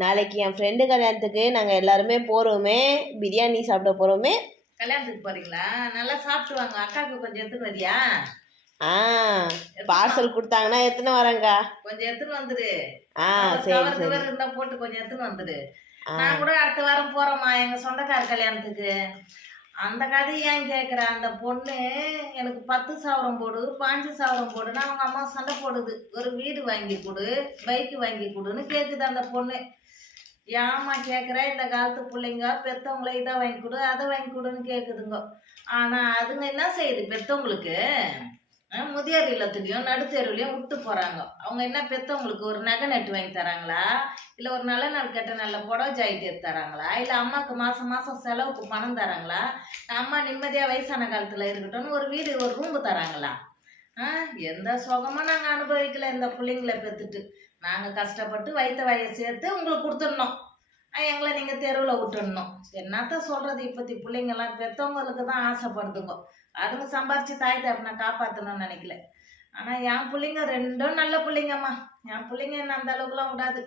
நாளைக்கு என் ஃப்ரெண்டு கல்யாணத்துக்கு நாங்கள் எல்லாருமே போகிறோமே, பிரியாணி சாப்பிட போகிறோமே. கல்யாணத்துக்கு போகிறீங்களா? நல்லா சாப்பிட்டு வாங்க. அக்காவுக்கு கொஞ்சம் எடுத்துன்னு வரியா? பார்சல் கொடுத்தாங்கன்னா எத்தனை வரேங்க்கா? கொஞ்சம் எடுத்துன்னு வந்துடு. சரி சரி இருந்தால் போட்டு கொஞ்சம் எடுத்துன்னு வந்துடு. நான் கூட அடுத்த வாரம் போகிறோம்மா எங்கள் சொந்தக்கார கல்யாணத்துக்கு. அந்த கதை ஏன் கேட்குறேன்? அந்த பொண்ணு எனக்கு 10,000 போடு, 5,000 போடுன்னா அவங்க அம்மா சண்டை போடுது. ஒரு வீடு வாங்கி கொடு, பைக்கு வாங்கி கொடுன்னு கேட்குது அந்த பொண்ணு. ஏம்மா கேட்குற? இந்த காலத்து பிள்ளைங்க பெற்றவங்கள இதை வாங்கி கொடு, அதை வாங்கி கொடுன்னு கேட்குதுங்க. ஆனால் அதுங்க என்ன செய்யுது? பெற்றவங்களுக்கு முதியோர் இல்லத்துலேயும் நடுத்தெருவுலையும் விட்டு போகிறாங்க. அவங்க என்ன பெற்றவங்களுக்கு ஒரு நகை நட்டு வாங்கி தராங்களா? இல்லை ஒரு நல்ல நாள் கெட்ட நல்ல புடவை ஜாக்கெட் எடுத்து தராங்களா? இல்லை அம்மாவுக்கு மாதம் மாதம் செலவுக்கு பணம் தராங்களா? அம்மா நிம்மதியாக வயசான காலத்தில் இருக்கட்டும்னு ஒரு வீடு ஒரு ரூம்பு தராங்களா? எந்த சுகமும் நாங்கள் அனுபவிக்கல இந்த பிள்ளைங்களை பெற்றுட்டு. நாங்கள் கஷ்டப்பட்டு வைத்த வய சேர்த்து உங்களுக்கு கொடுத்துடணும், எங்களை நீங்கள் தெருவில் விட்டுடணும். என்னத்த சொல்கிறது? இப்போத்தி பிள்ளைங்கள்லாம் பெற்றவங்களுக்கு தான் ஆசைப்படுதுங்க. அதுங்க சம்பாரித்து தாய் தரப்பை காப்பாற்றணும்னு நினைக்கல. ஆனால் என் பிள்ளைங்க ரெண்டும் நல்ல பிள்ளைங்கம்மா. என் பிள்ளைங்க என்ன அந்த அளவுக்குலாம் விடாது.